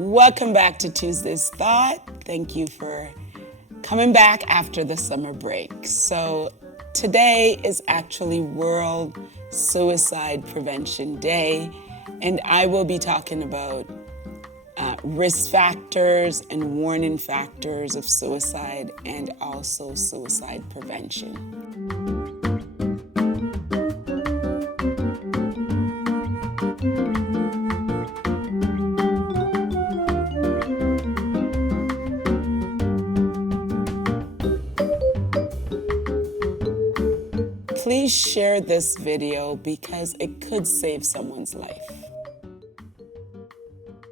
Welcome back to Tuesday's Thought. Thank you for coming back after the summer break. So today is actually World Suicide Prevention Day, and I will be talking about risk factors and warning factors of suicide and also suicide prevention. Please share this video because it could save someone's life.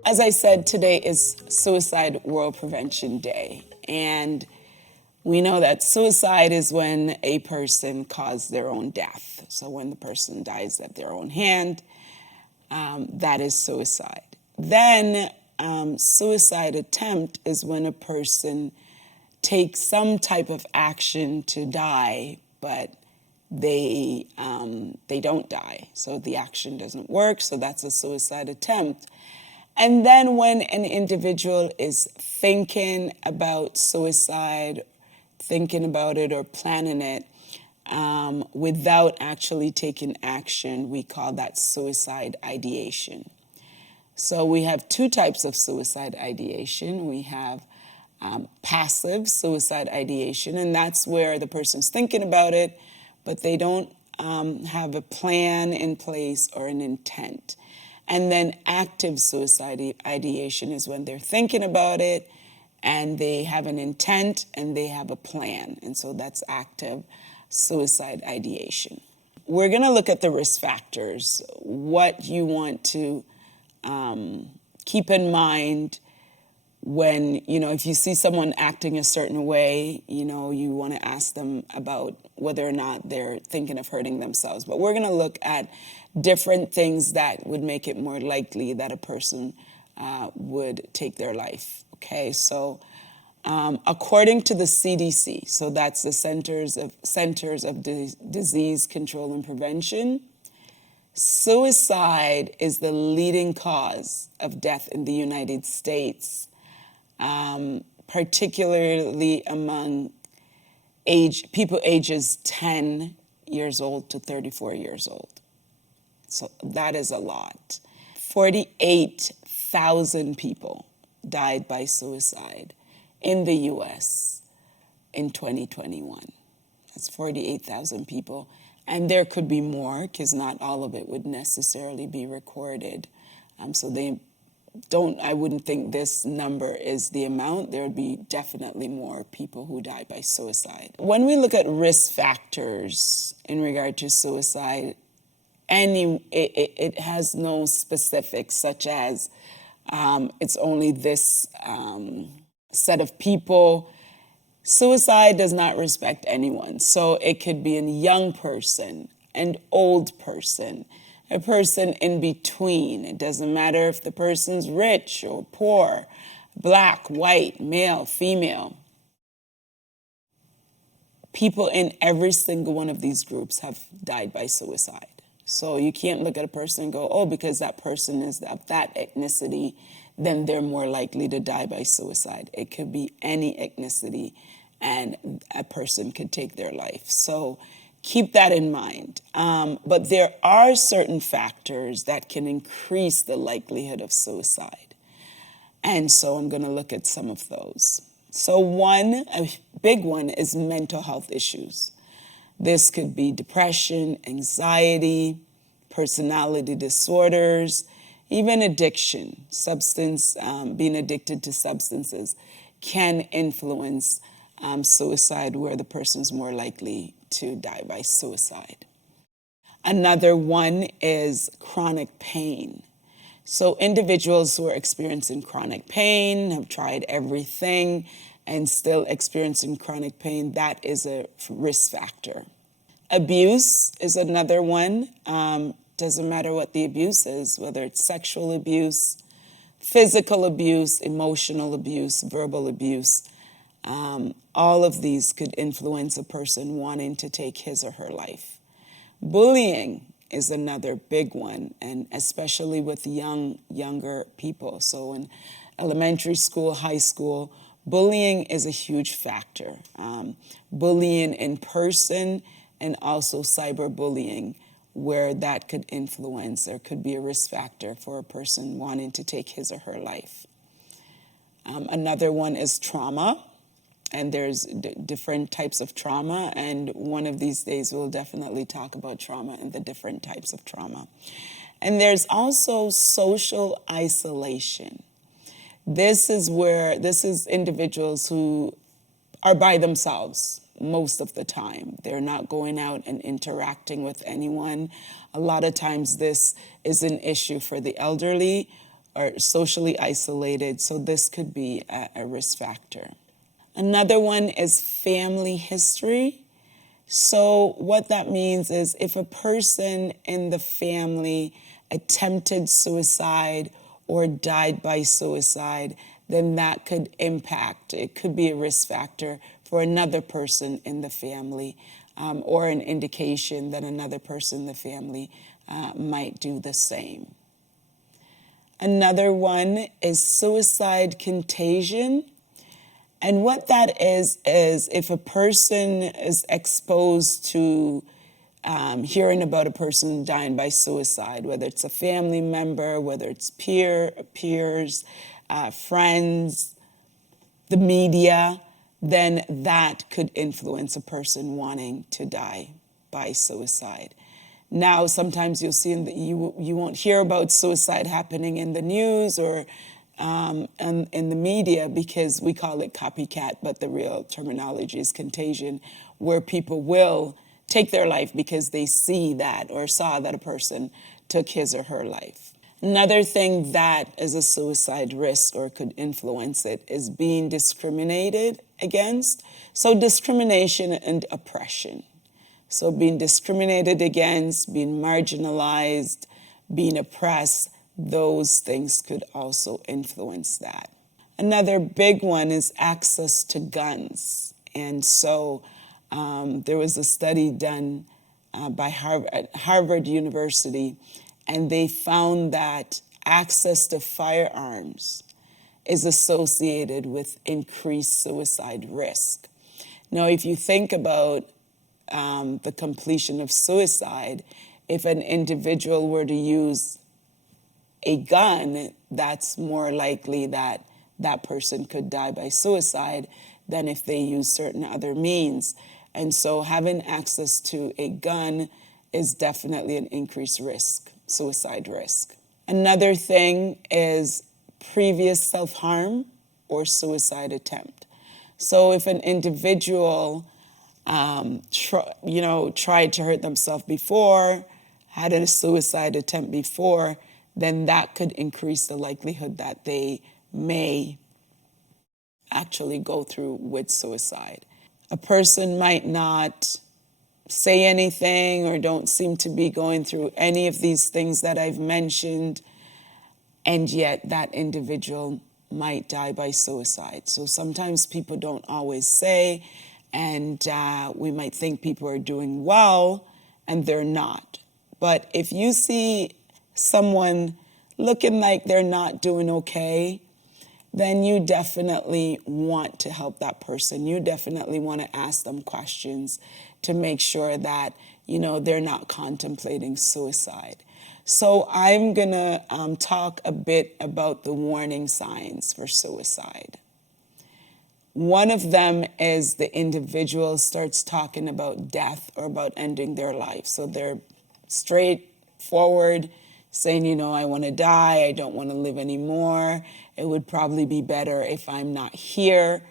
As I said, today is Suicide World Prevention Day, and we know that suicide is when a person caused their own death. So when the person dies at their own hand, that is suicide. Then suicide attempt is when a person takes some type of action to die, but they don't die. So the action doesn't work, so that's a suicide attempt. And then when an individual is thinking about suicide, thinking about it or planning it, without actually taking action, we call that suicide ideation. So we have two types of suicide ideation. We have passive suicide ideation, and that's where the person's thinking about it, but they don't have a plan in place or an intent. And then active suicide ideation is when they're thinking about it and they have an intent and they have a plan. And so that's active suicide ideation. We're going to look at the risk factors, what you want to keep in mind when, if you see someone acting a certain way, you want to ask them about whether or not they're thinking of hurting themselves. But we're going to look at different things that would make it more likely that a person would take their life. Okay, so according to the CDC, so that's the Centers of Disease Control and Prevention, suicide is the leading cause of death in the United States, particularly among people ages 10 years old to 34 years old. So that is a lot. 48,000 people died by suicide in the U.S. in 2021. That's 48,000 people. And there could be more, because not all of it would necessarily be recorded. So I wouldn't think this number is the amount. There would be definitely more people who die by suicide. When we look at risk factors in regard to suicide, it has no specifics, such as it's only this set of people. Suicide does not respect anyone. So it could be a young person, an old person, a person in between. It doesn't matter if the person's rich or poor, black, white, male, female. People in every single one of these groups have died by suicide. So you can't look at a person and go, because that person is of that ethnicity, then they're more likely to die by suicide. It could be any ethnicity, and a person could take their life. So keep that in mind. But there are certain factors that can increase the likelihood of suicide. And so I'm going to look at some of those. So a big one is mental health issues. This could be depression, anxiety, personality disorders, even addiction. Being addicted to substances can influence suicide, where the person's more likely to die by suicide. Another one is chronic pain. So individuals who are experiencing chronic pain, have tried everything and still experiencing chronic pain, that is a risk factor. Abuse is another one. Doesn't matter what the abuse is, whether it's sexual abuse, physical abuse, emotional abuse, verbal abuse. All of these could influence a person wanting to take his or her life. Bullying is another big one, and especially with younger people. So when elementary school, high school, bullying is a huge factor. Bullying in person and also cyberbullying, where that could influence or could be a risk factor for a person wanting to take his or her life. Another one is trauma, and there's different types of trauma, and one of these days we'll definitely talk about trauma and the different types of trauma. And there's also social isolation. This is individuals who are by themselves most of the time. They're not going out and interacting with anyone. A lot of times this is an issue for the elderly or socially isolated, so this could be a risk factor. Another one is family history. So what that means is if a person in the family attempted suicide or died by suicide, then that could impact, it could be a risk factor for another person in the family, or an indication that another person in the family might do the same. Another one is suicide contagion. And what that is if a person is exposed to hearing about a person dying by suicide, whether it's a family member, whether it's peers, friends, the media, then that could influence a person wanting to die by suicide. Now, sometimes you'll see you won't hear about suicide happening in the news or in the media because we call it copycat, but the real terminology is contagion, where people will take their life because they see that or saw that a person took his or her life. Another thing that is a suicide risk or could influence it is being discriminated against. So discrimination and oppression. So being discriminated against, being marginalized, being oppressed, those things could also influence that. Another big one is access to guns. And so there was a study done by Harvard University, and they found that access to firearms is associated with increased suicide risk. Now, if you think about the completion of suicide, if an individual were to use a gun, that's more likely that that person could die by suicide than if they use certain other means. And so having access to a gun is definitely an increased risk, suicide risk. Another thing is previous self-harm or suicide attempt. So if an individual tried to hurt themselves before, had a suicide attempt before, then that could increase the likelihood that they may actually go through with suicide. A person might not say anything or don't seem to be going through any of these things that I've mentioned, and yet that individual might die by suicide. So sometimes people don't always say, and we might think people are doing well, and they're not. But if you see someone looking like they're not doing okay, then you definitely want to help that person. You definitely want to ask them questions to make sure that, they're not contemplating suicide. So I'm going to talk a bit about the warning signs for suicide. One of them is the individual starts talking about death or about ending their life. So they're straightforward, saying, I want to die, I don't want to live anymore, it would probably be better if I'm not here.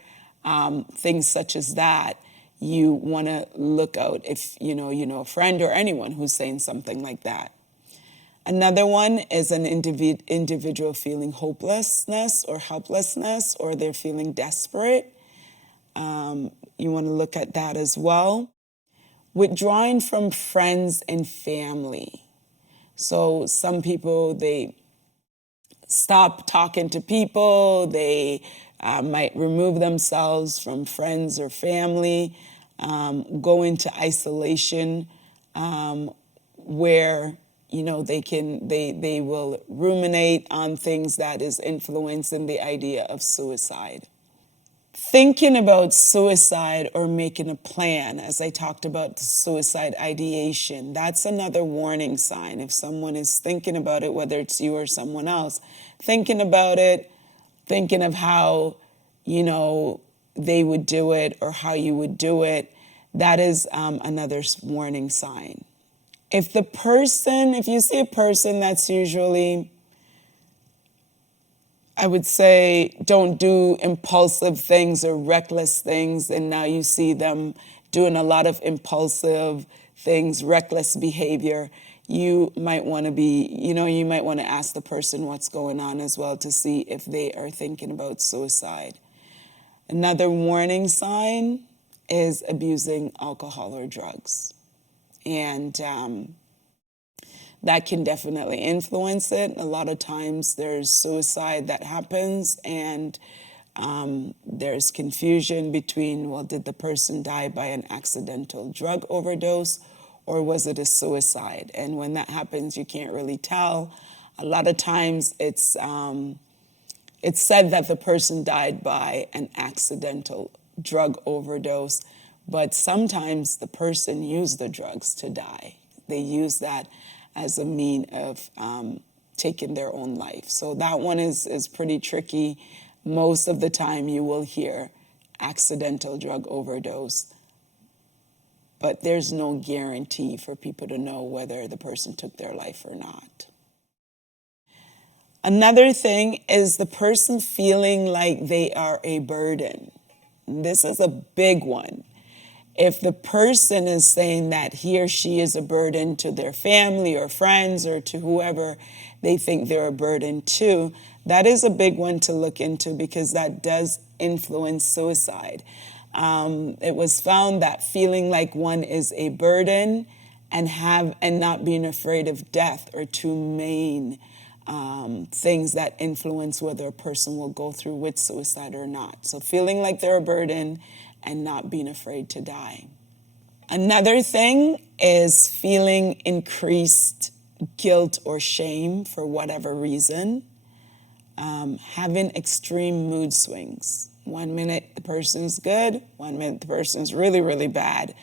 Things such as that, you want to look out if you know a friend or anyone who's saying something like that. Another one is an individual feeling hopelessness or helplessness, or they're feeling desperate. You want to look at that as well. Withdrawing from friends and family. So some people, they stop talking to people, they might remove themselves from friends or family, go into isolation, where they will ruminate on things that is influencing the idea of suicide. Thinking about suicide or making a plan, as I talked about the suicide ideation, that's another warning sign. If someone is thinking about it, whether it's you or someone else, thinking about it, thinking of how, they would do it or how you would do it, that is another warning sign. If you see a person that's usually, I would say, don't do impulsive things or reckless things, and now you see them doing a lot of impulsive things, reckless behavior, you might want to ask the person what's going on as well to see if they are thinking about suicide. Another warning sign is abusing alcohol or drugs. And that can definitely influence it. A lot of times there's suicide that happens and there's confusion between, well, did the person die by an accidental drug overdose or was it a suicide? And when that happens, you can't really tell. A lot of times it's said that the person died by an accidental drug overdose, but sometimes the person used the drugs to die. They use that as a mean of taking their own life. So that one is pretty tricky. Most of the time you will hear accidental drug overdose, but there's no guarantee for people to know whether the person took their life or not. Another thing is the person feeling like they are a burden. This is a big one. If the person is saying that he or she is a burden to their family or friends or to whoever they think they're a burden to, that is a big one to look into because that does influence suicide. It was found that feeling like one is a burden and not being afraid of death are two main things that influence whether a person will go through with suicide or not. So feeling like they're a burden and not being afraid to die. Another thing is feeling increased guilt or shame for whatever reason. Having extreme mood swings. 1 minute the person's good, 1 minute the person's really, really bad,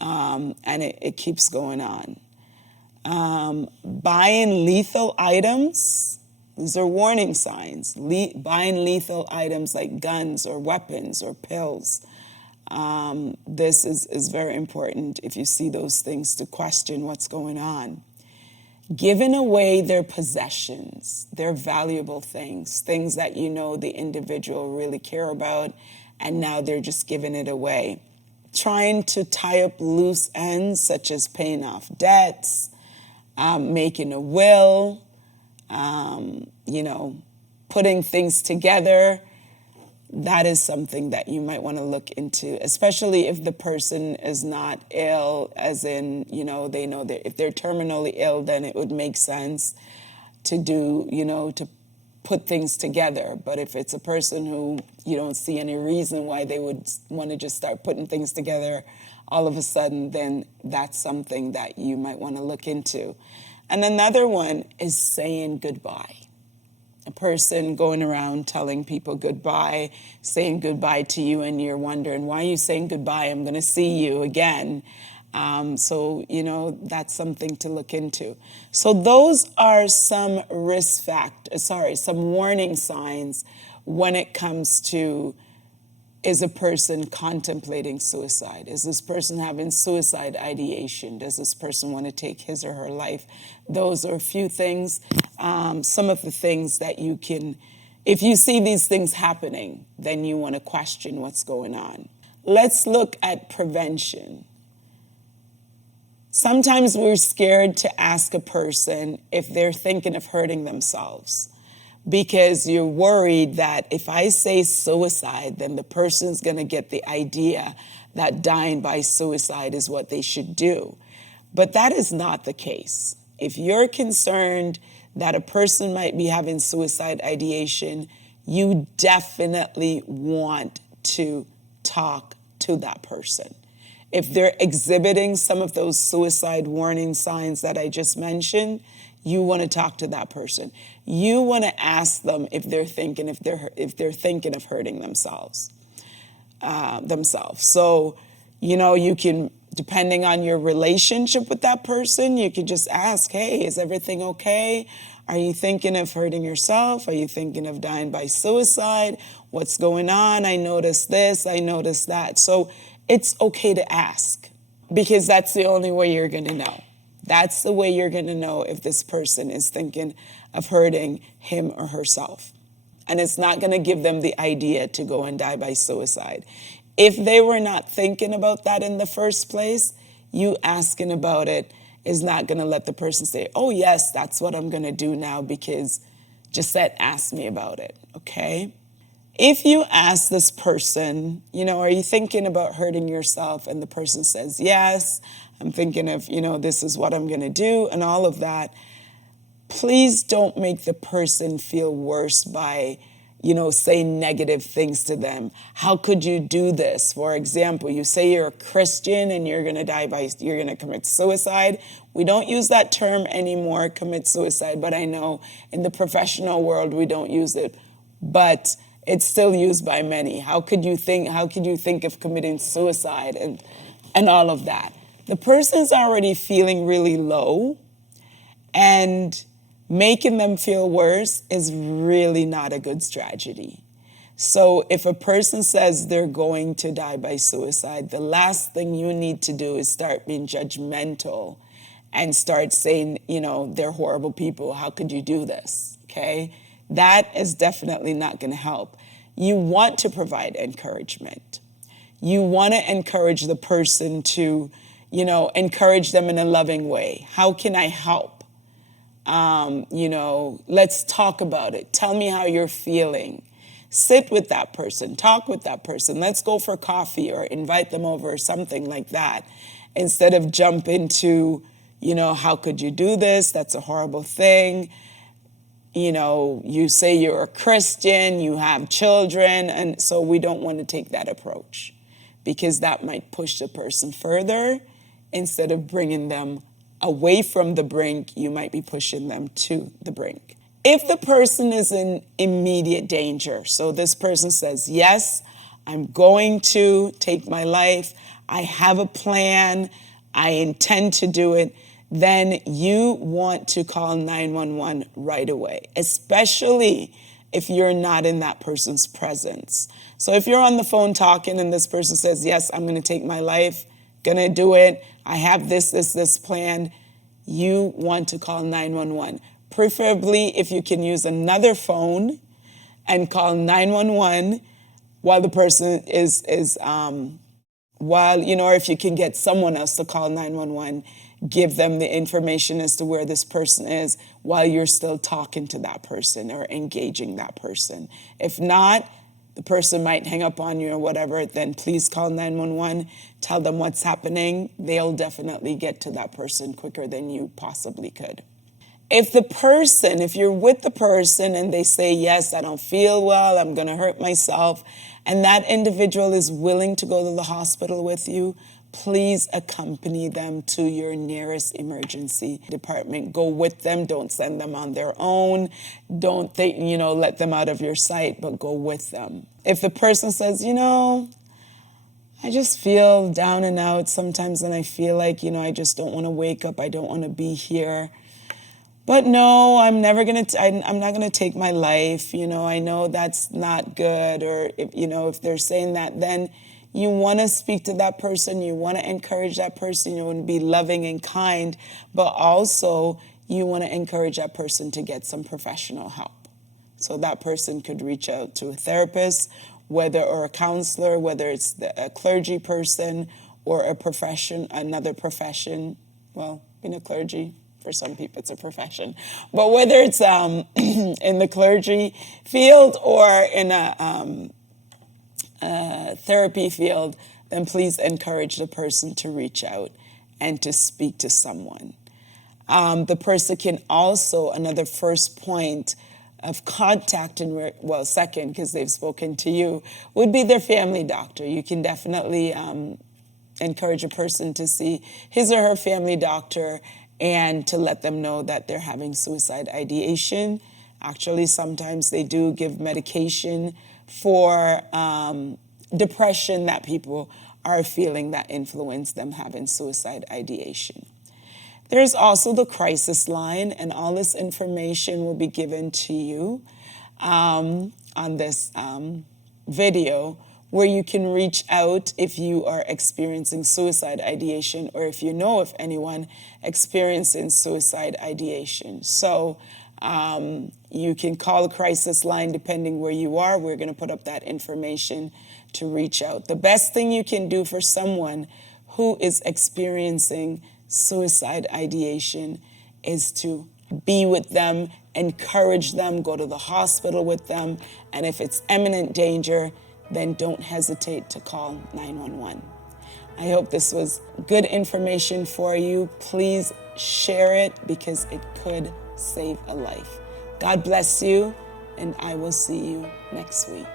and it keeps going on. Buying lethal items, these are warning signs. Buying lethal items like guns or weapons or pills. This is very important if you see those things to question what's going on. Giving away their possessions, their valuable things that the individual really care about, and now they're just giving it away. Trying to tie up loose ends, such as paying off debts, making a will, putting things together. That is something that you might want to look into, especially if the person is not ill, as in, they know that if they're terminally ill, then it would make sense to do, to put things together. But if it's a person who you don't see any reason why they would want to just start putting things together all of a sudden, then that's something that you might want to look into. And another one is saying goodbye. A person going around telling people goodbye, saying goodbye to you, and you're wondering, why are you saying goodbye? I'm going to see you again. So that's something to look into. So those are some some warning signs when it comes to, is a person contemplating suicide? Is this person having suicide ideation? Does this person want to take his or her life? Those are a few things. Some of the things that you can, if you see these things happening, then you want to question what's going on. Let's look at prevention. Sometimes we're scared to ask a person if they're thinking of hurting themselves, because you're worried that if I say suicide, then the person's going to get the idea that dying by suicide is what they should do. But that is not the case. If you're concerned that a person might be having suicide ideation, you definitely want to talk to that person. if they're exhibiting some of those suicide warning signs that I just mentioned, you want to talk to that person. You want to ask them if they're thinking of hurting themselves. So, you can, depending on your relationship with that person, you could just ask, hey, is everything okay? Are you thinking of hurting yourself? Are you thinking of dying by suicide? What's going on? I noticed this, I noticed that. So it's okay to ask, because that's the only way you're going to know. That's the way you're going to know if this person is thinking of hurting him or herself. And it's not going to give them the idea to go and die by suicide. If they were not thinking about that in the first place, you asking about it is not going to let the person say, oh, yes, that's what I'm going to do now because Jassett asked me about it, okay? If you ask this person, are you thinking about hurting yourself? And the person says, yes, I'm thinking of, this is what I'm going to do and all of that. Please don't make the person feel worse by, saying negative things to them. How could you do this? For example, you say you're a Christian and you're going to commit suicide. We don't use that term anymore, commit suicide, but I know in the professional world we don't use it. But it's still used by many. How could you think of committing suicide and all of that? The person's already feeling really low, and making them feel worse is really not a good strategy. So if a person says they're going to die by suicide, the last thing you need to do is start being judgmental and start saying, they're horrible people. How could you do this? Okay? That is definitely not going to help. You want to provide encouragement. You want to encourage the person to, encourage them in a loving way. How can I help? Let's talk about it. Tell me how you're feeling. Sit with that person. Talk with that person. Let's go for coffee or invite them over or something like that. Instead of jump into, how could you do this? That's a horrible thing. You say you're a Christian, you have children, and so we don't want to take that approach because that might push the person further. Instead of bringing them away from the brink, you might be pushing them to the brink. If the person is in immediate danger, so this person says, yes, I'm going to take my life, I have a plan, I intend to do it, then you want to call 911 right away, especially if you're not in that person's presence. So if you're on the phone talking and this person says, yes, I'm going to take my life, going to do it, I have this planned, you want to call 911. Preferably if you can use another phone and call 911 while the person or if you can get someone else to call 911, give them the information as to where this person is while you're still talking to that person or engaging that person. If not, the person might hang up on you or whatever, then please call 911, tell them what's happening. They'll definitely get to that person quicker than you possibly could. If you're with the person and they say, yes, I don't feel well, I'm going to hurt myself, and that individual is willing to go to the hospital with you, please accompany them to your nearest emergency department. Go with them. Don't send them on their own. Don't let them out of your sight, but go with them. If the person says, I just feel down and out sometimes, and I feel like, I just don't want to wake up. I don't want to be here. But no, I'm not going to take my life. I know that's not good. Or if they're saying that, then you want to speak to that person, you want to encourage that person, you want to be loving and kind, but also you want to encourage that person to get some professional help. So that person could reach out to a therapist, or a counselor, whether it's a clergy person or another profession. Well, being a clergy, for some people it's a profession. But whether it's in the clergy field or in a therapy field, then please encourage the person to reach out and to speak to someone. The person can also, another first point of contact, second, because they've spoken to you, would be their family doctor. You can definitely encourage a person to see his or her family doctor and to let them know that they're having suicide ideation. Actually, sometimes they do give medication for depression that people are feeling that influence them having suicide ideation. There's also the crisis line, and all this information will be given to you on this video, where you can reach out if you are experiencing suicide ideation or if you know of anyone experiencing suicide ideation. So you can call the crisis line depending where you are. We're going to put up that information to reach out. The best thing you can do for someone who is experiencing suicide ideation is to be with them, encourage them, go to the hospital with them, and if it's imminent danger, then don't hesitate to call 911. I hope this was good information for you. Please share it because it could save a life. God bless you, and I will see you next week.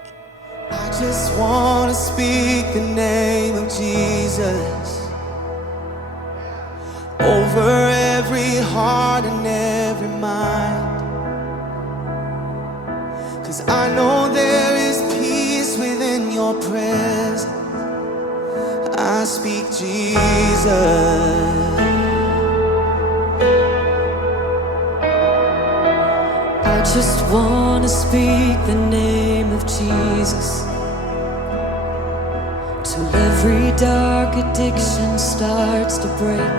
I just want to speak the name of Jesus over every heart and every mind, 'cause I know there is peace within your presence. I speak Jesus. I just want to speak the name of Jesus till every dark addiction starts to break,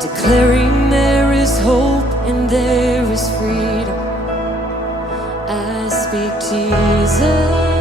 declaring there is hope and there is freedom. I speak Jesus.